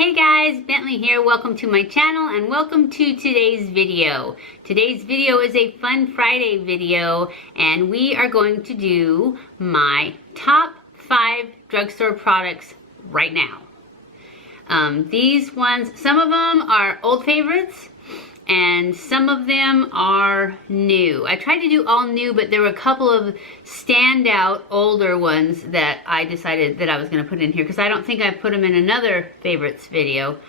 Hey guys, Bentley here. Welcome to my channel and welcome to today's video. Today's video is a Fun Friday video and we are going to do my top 5 drugstore products right now. These ones, some of them are old favorites and some of them are new. I tried to do all new, but there were a couple of standout older ones that I decided that I was going to put in here because I don't think I put them in another favorites video.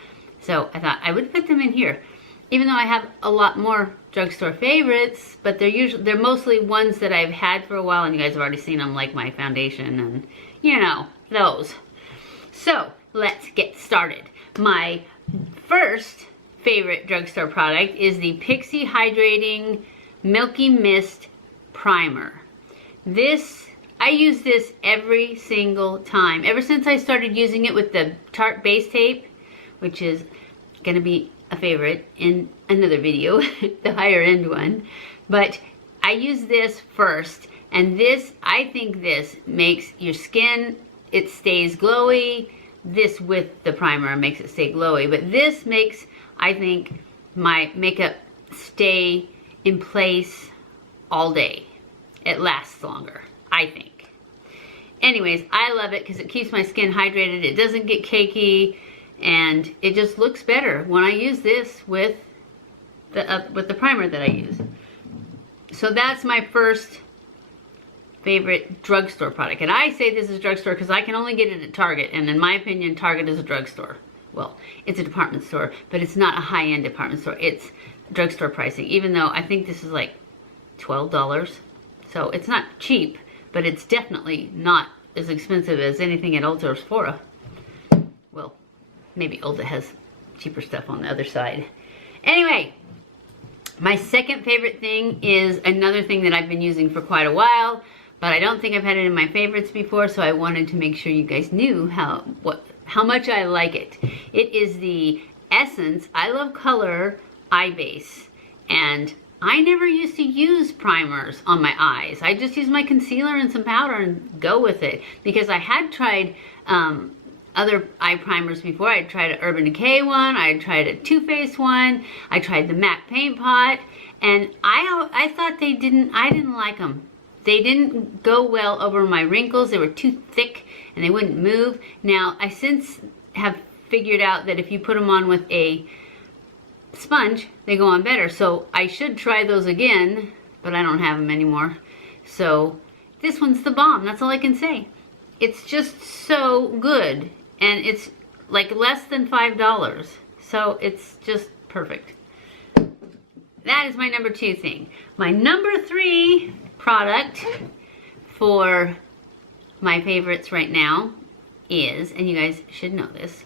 So I thought I would put them in here. Even though I have a lot more drugstore favorites, but they're mostly ones that I've had for a while and you guys have already seen them, like my foundation and you know, those. So let's get started. My first favorite drugstore product is the Pixie Hydrating Milky Mist Primer. I use this every single time. Ever since I started using it with the Tarte base tape, which is going to be a favorite in another video, the higher end one. But I use this first, and I think this makes your skin, it stays glowy. This with the primer makes it stay glowy, but this makes, I think, my makeup stay in place all day. It lasts longer, I think. Anyways, I love it because it keeps my skin hydrated. It doesn't get cakey, and it just looks better when I use this with the primer that I use. So that's my first favorite drugstore product. And I say this is drugstore because I can only get it at Target, and in my opinion, Target is a drugstore. Well, it's a department store, but it's not a high-end department store. It's drugstore pricing, even though I think this is like $12. So it's not cheap, but it's definitely not as expensive as anything at Ulta or Sephora. Well, maybe Ulta has cheaper stuff on the other side. Anyway, my second favorite thing is another thing that I've been using for quite a while, but I don't think I've had it in my favorites before, so I wanted to make sure you guys knew how much I like it. It is the Essence I Love Color Eye Base, and I never used to use primers on my eyes. I just use my concealer and some powder and go with it, because I had tried other eye primers before. I tried an Urban Decay one, I tried a Too Faced one, I tried the MAC Paint Pot, and I thought I didn't like them. They didn't go well over my wrinkles. They were too thick and they wouldn't move. Now, I since have figured out that if you put them on with a sponge, they go on better. So I should try those again, but I don't have them anymore. So this one's the bomb. That's all I can say. It's just so good. And it's like less than $5. So it's just perfect. That is my number 2 thing. My number 3 product for my favorites right now is, and you guys should know this,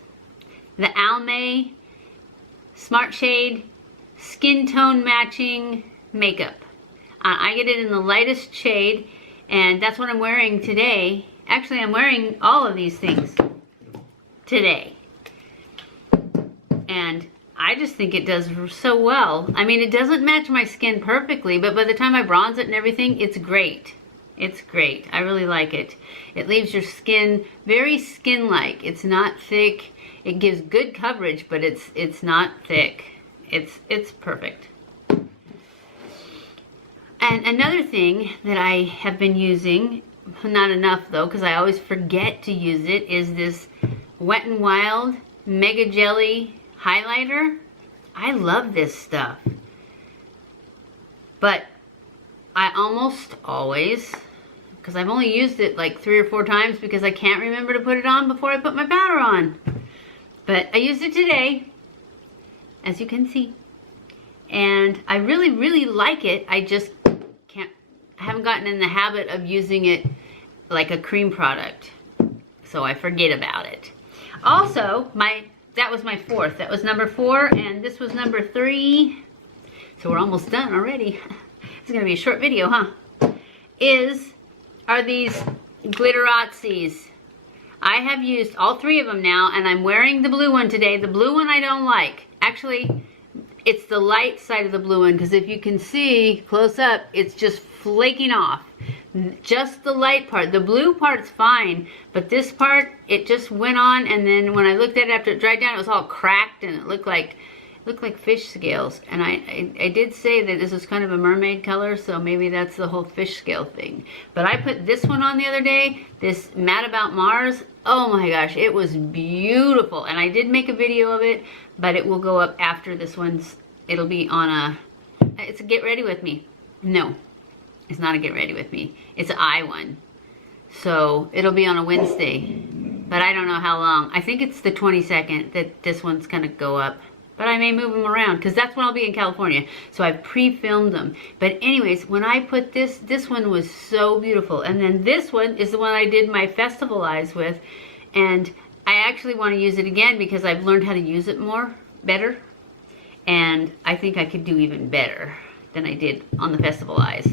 the Almay Smart Shade Skin Tone Matching Makeup. I get it in the lightest shade, and that's what I'm wearing today. Actually, I'm wearing all of these things today. And I just think it does so well. I mean, it doesn't match my skin perfectly, but by the time I bronze it and everything, it's great. It's great. I really like it. It leaves your skin very skin-like. It's not thick. It gives good coverage, but it's not thick. It's perfect. And another thing that I have been using, not enough though, because I always forget to use it, is this Wet n Wild MegaJelly highlighter. I love this stuff, but I almost always, because I've only used it like 3 or 4 times because I can't remember to put it on before I put my powder on, but I used it today, as you can see, and I really like it. I just I haven't gotten in the habit of using it like a cream product, so I forget about it. Also, that was my 4th. That was number 4, and this was number 3. So we're almost done already. It's gonna be a short video, huh? Are these Glitteratzi's. I have used all 3 of them now, and I'm wearing the blue one today. The blue one I don't like. Actually, it's the light side of the blue one, because if you can see close up, it's just flaking off. just the light part. The blue part's fine, but this part, it just went on, and then when I looked at it after it dried down, it was all cracked and it looked like fish scales. And I did say that this was kind of a mermaid color, so maybe that's the whole fish scale thing. But I put this one on the other day, this Mad About Mars. Oh my gosh, it was beautiful. And I did make a video of it, but it will go up after this one's, it'll be on a, it's a Get Ready With Me. No, it's not a Get Ready With Me. It's an eye one. So it'll be on a Wednesday, but I don't know how long. I think it's the 22nd that this one's gonna go up. But I may move them around because that's when I'll be in California. So I've pre-filmed them. But anyways, when I put this one was so beautiful. And then this one is the one I did my festival eyes with. And I actually want to use it again because I've learned how to use it better. And I think I could do even better than I did on the festival eyes.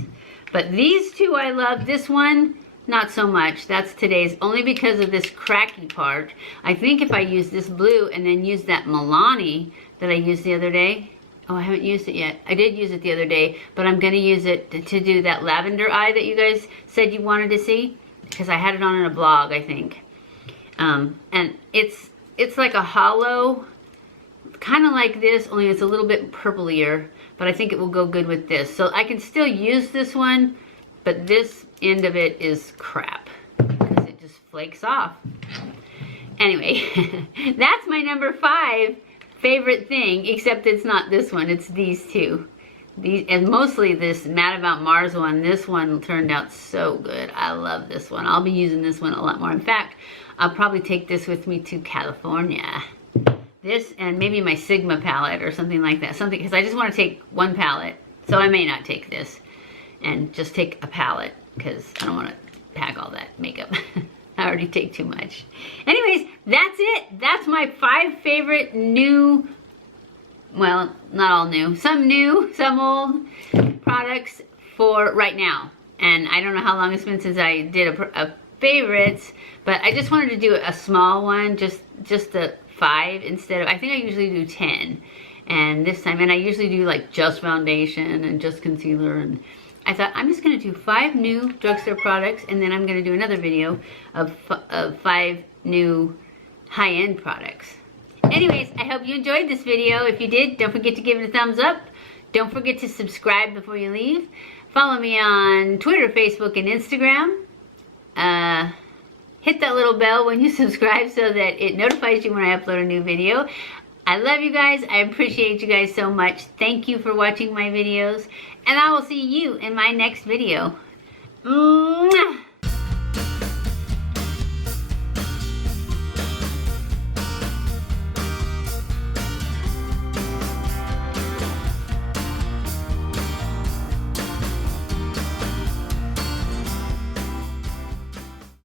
But these two I love. This one, not so much. That's today's, only because of this cracky part. I think if I use this blue and then use that Milani that I used the other day. Oh, I haven't used it yet. I did use it the other day, but I'm going to use it to do that lavender eye that you guys said you wanted to see, because I had it on in a blog, I think. And it's like a hollow, kind of like this, only it's a little bit purplier, but I think it will go good with this. So I can still use this one, but this end of it is crap because it just flakes off. Anyway, that's my number 5 favorite thing, except it's not this one, it's these two. These, and mostly this Mad About Mars one. This one turned out so good. I love this one. I'll be using this one a lot more. In fact, I'll probably take this with me to California. This and maybe my Sigma palette or something like that. Something, because I just want to take one palette. So I may not take this and just take a palette because I don't want to pack all that makeup. I already take too much. Anyways, that's it. That's my 5 favorite new, well, not all new, some old products for right now. And I don't know how long it's been since I did a favorites, but I just wanted to do a small one, just the 5 instead of, I think I usually do 10. And this time, and I usually do like just foundation and just concealer, and I thought I'm just going to do 5 new drugstore products, and then I'm going to do another video of 5 new high-end products. Anyways, I hope you enjoyed this video. If you did, don't forget to give it a thumbs up. Don't forget to subscribe before you leave. Follow me on Twitter, Facebook, and Instagram. Hit that little bell when you subscribe so that it notifies you when I upload a new video. I love you guys. I appreciate you guys so much. Thank you for watching my videos. And I will see you in my next video. Mwah!